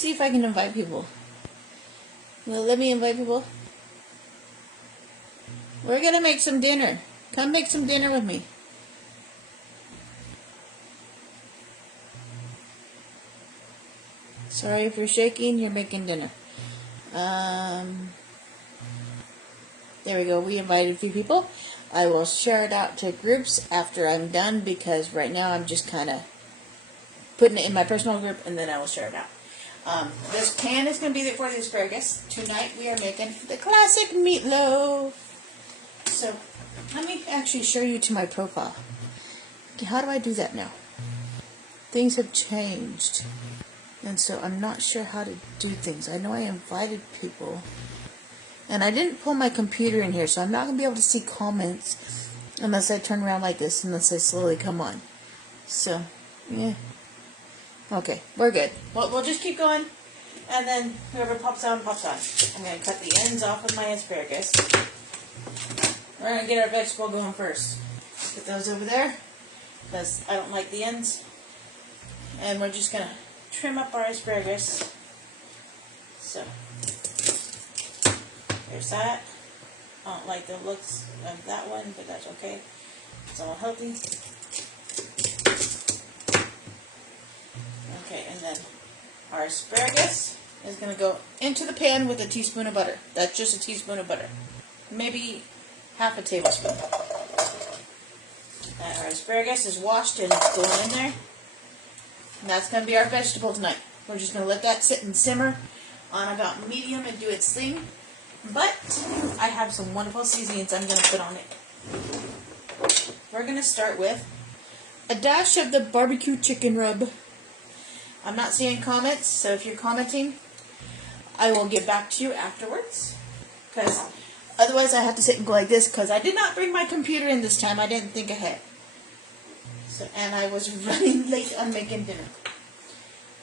see if I can invite people. Will let me invite people? We're gonna make some dinner. Come make some dinner with me. Sorry if you're shaking, you're making dinner. There we go. We invited a few people. I will share it out to groups after I'm done because right now I'm just kind of putting it in my personal group and then I will share it out. This pan is going to be there for the asparagus. Tonight we are making the classic meatloaf. So let me actually show you to my profile. Okay, how do I do that now? Things have changed. And so I'm not sure how to do things. I know I invited people. And I didn't pull my computer in here, so I'm not going to be able to see comments unless I turn around like this, unless I slowly come on. So, yeah. Okay, we're good. We'll just keep going, and then whoever pops on, pops on. I'm going to cut the ends off of my asparagus. We're going to get our vegetable going first. Put those over there, because I don't like the ends. And we're just going to trim up our asparagus. So, there's that. I don't like the looks of that one, but that's okay. It's all healthy. Okay, and then our asparagus is going to go into the pan with a teaspoon of butter. That's just a teaspoon of butter. Maybe half a tablespoon. And our asparagus is washed and it's going in there. And that's going to be our vegetable tonight. We're just going to let that sit and simmer on about medium and do its thing. But I have some wonderful seasonings I'm going to put on it. We're going to start with a dash of the barbecue chicken rub. I'm not seeing comments, so if you're commenting, I will get back to you afterwards. Because otherwise I have to sit and go like this because I did not bring my computer in this time. I didn't think ahead. So, and I was running late on making dinner.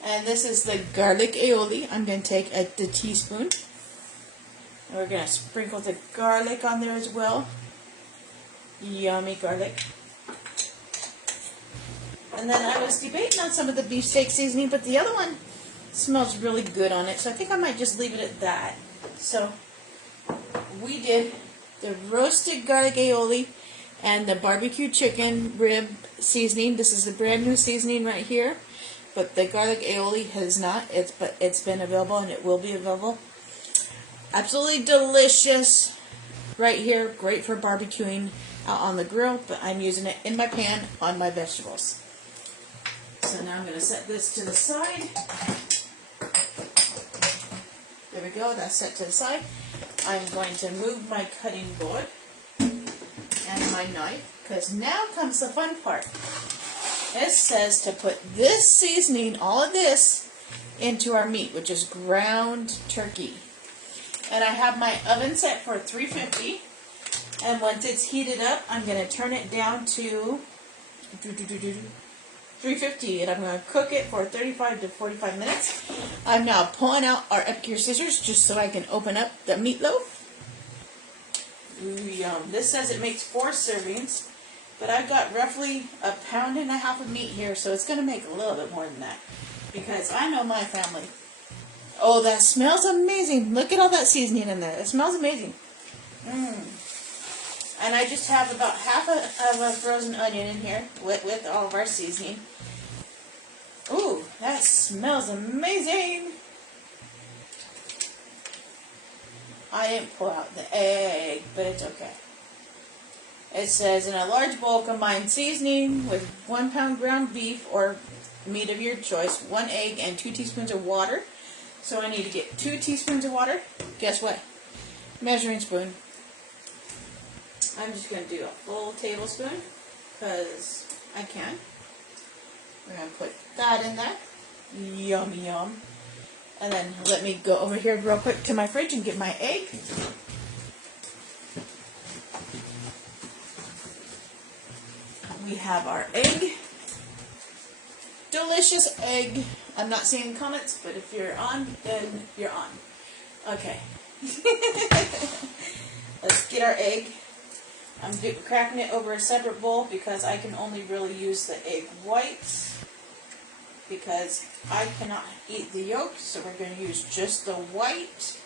And this is the garlic aioli. I'm going to take the teaspoon. And we're going to sprinkle the garlic on there as well. Yummy garlic. And then I was debating on some of the beefsteak seasoning, but the other one smells really good on it. So I think I might just leave it at that. So we did the roasted garlic aioli and the barbecue chicken rib seasoning. This is the brand new seasoning right here. But the garlic aioli has not. It's been available and it will be available. Absolutely delicious right here. Great for barbecuing out on the grill, but I'm using it in my pan on my vegetables. So now I'm going to set this to the side. There we go. That's set to the side. I'm going to move my cutting board and my knife because now comes the fun part. It says to put this seasoning, all of this, into our meat, which is ground turkey. And I have my oven set for 350. And once it's heated up, I'm going to turn it down to 350. And I'm going to cook it for 35 to 45 minutes. I'm now pulling out our Epicure scissors just so I can open up the meatloaf. Ooh, yum. This says it makes 4 servings. But I've got roughly 1.5 pounds of meat here, so it's going to make a little bit more than that. Because I know my family. Oh, that smells amazing. Look at all that seasoning in there. It smells amazing. And I just have about half of a frozen onion in here with all of our seasoning. Ooh, that smells amazing. I didn't pull out the egg, but it's okay. It says, in a large bowl, combine seasoning with 1 pound ground beef or meat of your choice, 1 egg, and 2 teaspoons of water. So I need to get 2 teaspoons of water. Guess what? Measuring spoon. I'm just going to do a full tablespoon because I can. We're going to put that in there. Yum, yum. And then let me go over here real quick to my fridge and get my egg. We have our egg. Delicious egg. I'm not seeing comments, but if you're on, then you're on. Okay. Let's get our egg. I'm cracking it over a separate bowl because I can only really use the egg whites. because I cannot eat the yolk, so we're going to use just the white.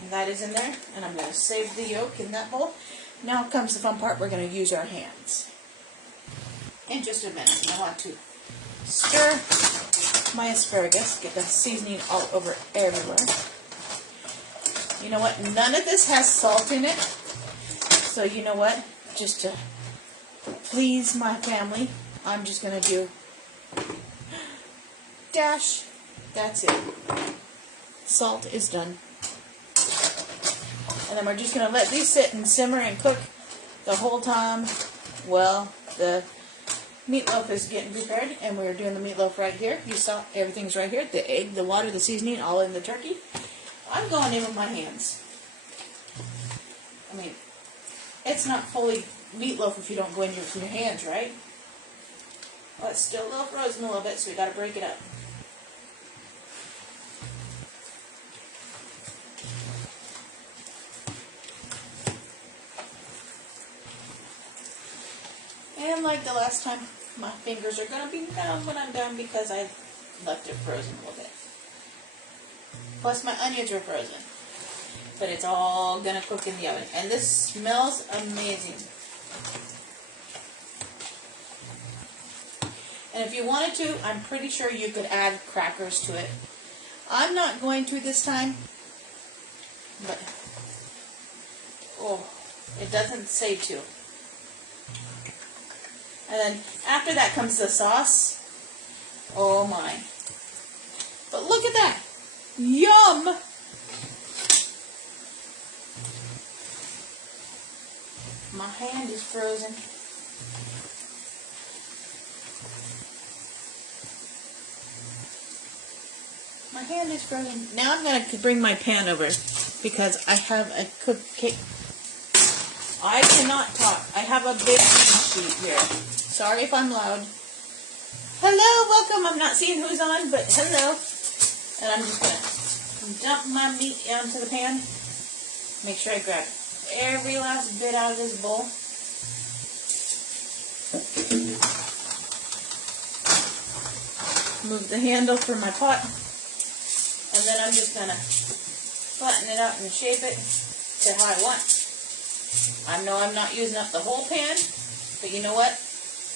And that is in there, and I'm going to save the yolk in that bowl. Now comes the fun part. We're going to use our hands in just a minute. I want to stir my asparagus, get the seasoning all over everywhere. You know what? None of this has salt in it, so you know what? Just to please my family, I'm just going to do dash. That's it. Salt is done. And then we're just going to let these sit and simmer and cook the whole time. Well, the meatloaf is getting prepared, and we're doing the meatloaf right here. You saw everything's right here. The egg, the water, the seasoning, all in the turkey. I'm going in with my hands. I mean, it's not fully meatloaf if you don't go in with your hands, right? Well, it's still a little frozen a little bit, so we got to break it up. And like the last time, my fingers are going to be numb when I'm done because I left it frozen a little bit. Plus my onions are frozen. But it's all going to cook in the oven. And this smells amazing. And if you wanted to, I'm pretty sure you could add crackers to it. I'm not going to this time. But, oh, it doesn't say to. And then after that comes the sauce. Oh my. But look at that. Yum! My hand is frozen. My hand is frozen. Now I'm going to bring my pan over because I have a cooked cake. I cannot talk. I have a baking sheet here. Sorry if I'm loud. Hello, welcome. I'm not seeing who's on, but hello. And I'm just going to dump my meat onto the pan. Make sure I grab every last bit out of this bowl. Move the handle for my pot. And then I'm just going to flatten it out and shape it to how I want. I know I'm not using up the whole pan, but you know what?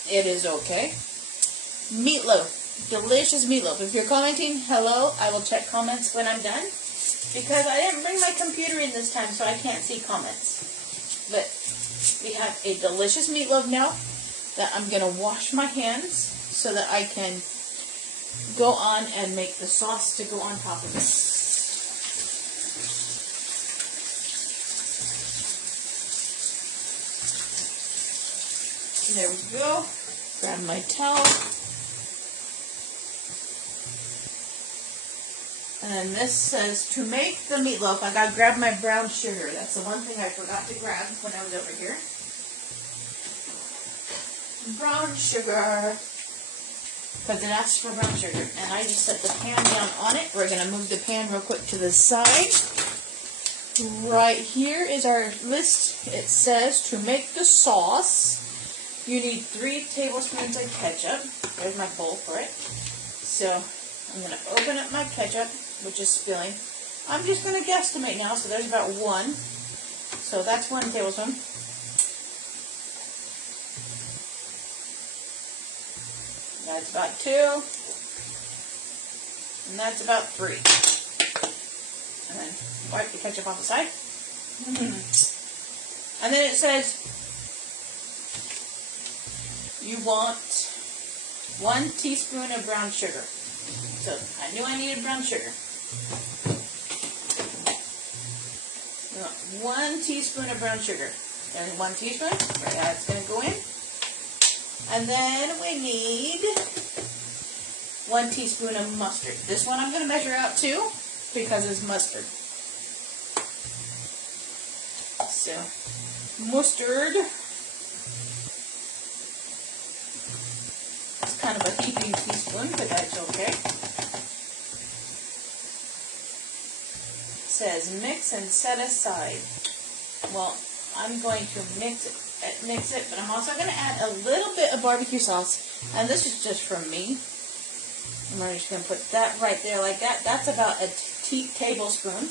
It is okay. Meatloaf. Delicious meatloaf. If you're commenting, hello, I will check comments when I'm done. Because I didn't bring my computer in this time, so I can't see comments. But we have a delicious meatloaf now that I'm going to wash my hands so that I can go on and make the sauce to go on top of it. There we go. Grab my towel. And this says, to make the meatloaf, I gotta grab my brown sugar. That's the one thing I forgot to grab when I was over here. Brown sugar. Because it asks for brown sugar. And I just set the pan down on it. We're gonna move the pan real quick to the side. Right here is our list. It says, to make the sauce, you need 3 tablespoons of ketchup. There's my bowl for it. So I'm going to open up my ketchup, which is spilling. I'm just going to guesstimate now. So there's about 1. So that's 1 tablespoon. That's about 2. And that's about 3. And then wipe the ketchup off the side. And then it says, you want 1 teaspoon of brown sugar. So I knew I needed brown sugar. You want 1 teaspoon of brown sugar. There's 1 teaspoon. Right, that's going to go in. And then we need 1 teaspoon of mustard. This one I'm going to measure out too because it's mustard. So mustard. Kind of a heaping teaspoon, but that's okay. It says mix and set aside. Well, I'm going to mix it, but I'm also going to add a little bit of barbecue sauce, and this is just from me. And we're just going to put that right there like that. That's about a tablespoon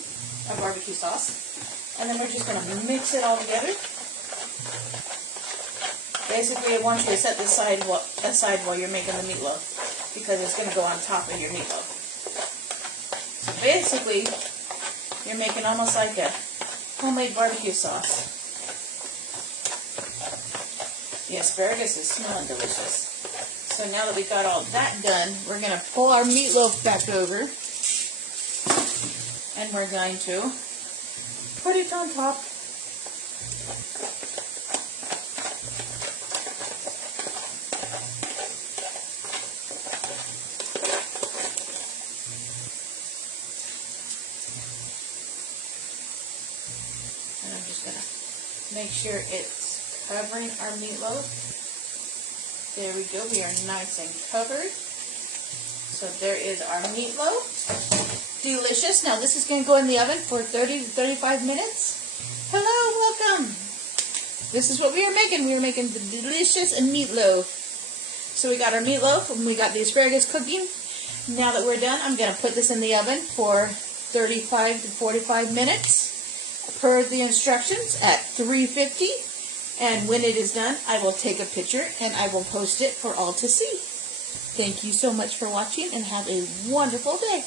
of barbecue sauce. And then we're just going to mix it all together. Basically, I want you to set this aside while you're making the meatloaf, because it's going to go on top of your meatloaf. So basically, you're making almost like a homemade barbecue sauce. The asparagus is smelling delicious. So now that we've got all that done, we're going to pull our meatloaf back over, and we're going to put it on top. And I'm just going to make sure it's covering our meatloaf. There we go. We are nice and covered. So there is our meatloaf. Delicious. Now this is going to go in the oven for 30 to 35 minutes. Hello, welcome. This is what we are making. We are making the delicious meatloaf. So we got our meatloaf and we got the asparagus cooking. Now that we're done, I'm going to put this in the oven for 35 to 45 minutes per the instructions at 350. And when it is done, I will take a picture and I will post it for all to see. Thank you so much for watching and have a wonderful day.